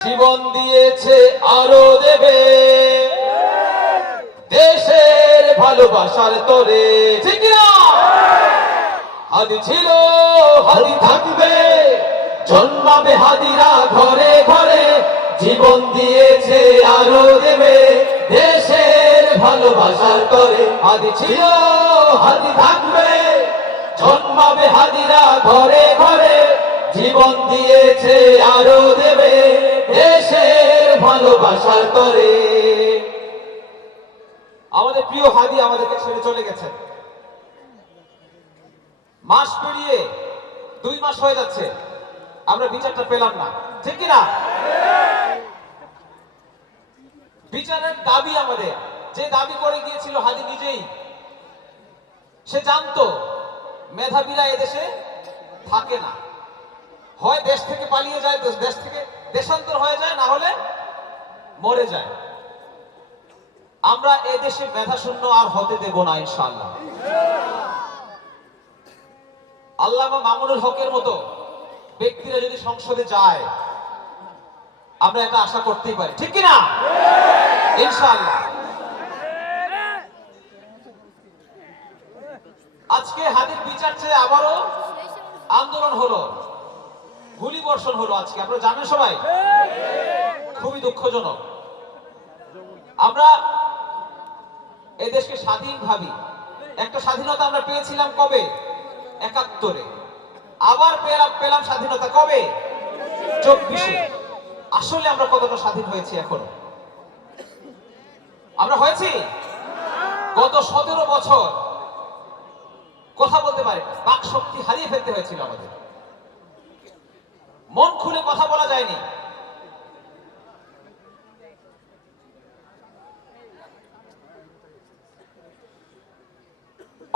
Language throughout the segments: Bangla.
জীবন দিয়েছে আরো দেবে দেশের ভালোবাসার তরে, ঠিক না? হাদি ছিল হাদি থাকবে, জন্মাবে হাদিরা ঘরে ঘরে। জীবন দিয়েছে আরো দেবে দেশের ভালোবাসার তরে। হাদি ছিল হাদি থাকবে, জন্মাবে হাদিরা ঘরে ঘরে। জীবন দিয়েছে আরো দেবে দেশের ভালোবাসার তরে। আমাদের প্রিয় হাদি আমাদেরকে ছেড়ে চলে গেছেন। মাস পেরিয়ে 2 মাস হয়ে যাচ্ছে, আমরা বিচারটা পেলাম না, ঠিক কিনা? বিচারের দাবি আমাদের, যে দাবি করে গিয়েছিল হাদি নিজেই, সে জানতো মেধাবীরা এদেশে থাকে না, হয় দেশ থেকে পালিয়ে যায়, দেশ থেকে দেশান্তর হয়ে যায়, না হলে মরে যায়। আমরা এদেশে মেধা শূন্য আর হতে দেব না ইনশাআল্লাহ। আল্লামা মামুনুল হকের মতো ব্যক্তিরা যদি সংসদে যায়, আমরা এটা আশা করতেই পারি, ঠিক কিনা? ইনশাআল্লাহ। আজকে হাদির বিচার চেয়ে আবারও আন্দোলন হলো, গুলি বর্ষণ হলো আজকে, আপনারা জানেন সবাই। খুবই দুঃখজনক। আমরা এই দেশকে স্বাধীন ভাবি, একটা স্বাধীনতা আমরা পেয়েছিলাম কবে? ৭১-এ। আবার পেলাম স্বাধীনতা কবে? ২৪-এ। আসলে আমরা কতটা স্বাধীন হয়েছি এখন? আমরা হয়েছি? গত ১৭ বছর কথা বলতে পারি, বাক শক্তি হারিয়ে ফেলতে হয়েছিল আমাদের, মন খুলে কথা বলা যায়নি।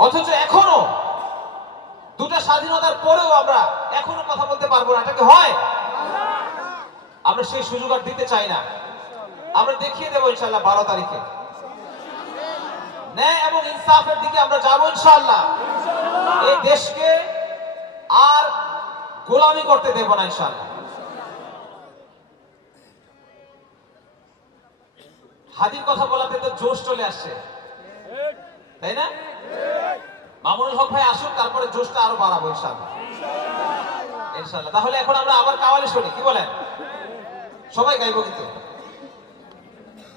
অথচ এখনো দুটা স্বাধীনতার পরেও আমরা এখনো কথা বলতে পারবো না, এটাকে হয়? আমরা সেই সুযোগ আর দিতে চাই না। আমরা দেখিয়ে দেবো ইনশাআল্লাহ 12 তারিখে ন্যায় এবং ইনসাফের দিকে আমরা যাবো ইনশাআল্লাহ। এই দেশকে আর গোলামি করতে দেব না ইনশাআল্লাহ। হাদির কথা বলাতে তো জোশ চলে আসছে, তাই না? মামুনুল হক ভাই আসুক, তারপরে জোশটা আরো বাড়াবো ইনশাআল্লাহ। ইনশাআল্লাহ। তাহলে এখন আমরা আবার কাওয়ালি শুনি, কি বলেন? সবাই গাইবো কিন্তু।